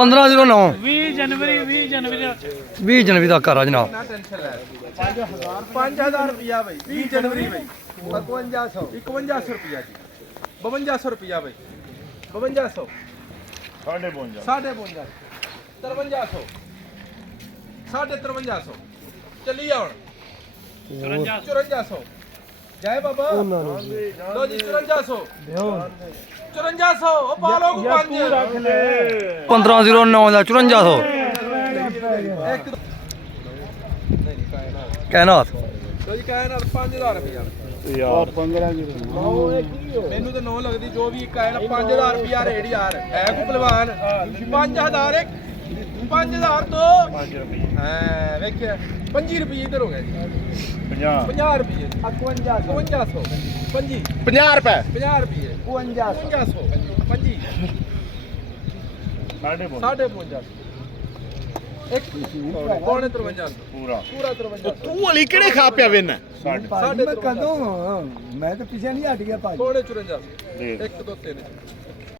1509 20 जनवरी 20 जनवरी ਦਾ ਘਰ ਆ ਜਨਾਬ 5000 रुपया भाई 20 जनवरी भाई 5100 रुपया जी 5200 रुपया भाई 5200 5350 5350 चली आओ 5400 जय बाबा लो जी 5400 5400 ओ पालो को 5 रख ले 1509 ਦਾ 5400 ਕਾਇਨਾਤ ਲੋ ਜੀ ਕਾਇਨਾਤ 5000 ਰੁਪਇਆ ਯਾਰ 15 ਜੀ ਮੈਨੂੰ ਤਾਂ 9 ਲੱਗਦੀ ਜੋ ਵੀ ਕਾਇਨਾ 5000 ਰੁਪਇਆ ਰੇਟ ਯਾਰ ਹੈ ਕੋ ਪਹਿਲਵਾਨ 5000 ਇੱਕ 5000 ਤੋਂ 5 ਰੁਪਏ ਹਾਂ ਵੇਖਿਆ 25 ਰੁਪਏ ਇਧਰ ਹੋ ਗਿਆ ਜੀ 50 ਰੁਪਏ 5100 50 50 ਰੁਪਏ 50 ਰੁਪਏ 5200 25 55 ਇੱਕ ਪੌਣੇ 53 ਪੂਰਾ 53 ਤੂੰ ਵਾਲੀ ਕਿਹੜੇ ਖਾ ਪਿਆ ਵੇਨ ਸਾਡੇ ਕਦੋਂ ਮੈਂ ਤਾਂ ਪਿੱਛੇ ਨਹੀਂ ਹਟ ਗਿਆ ਭਾਜੀ ਪੌਣੇ 54 1 2 3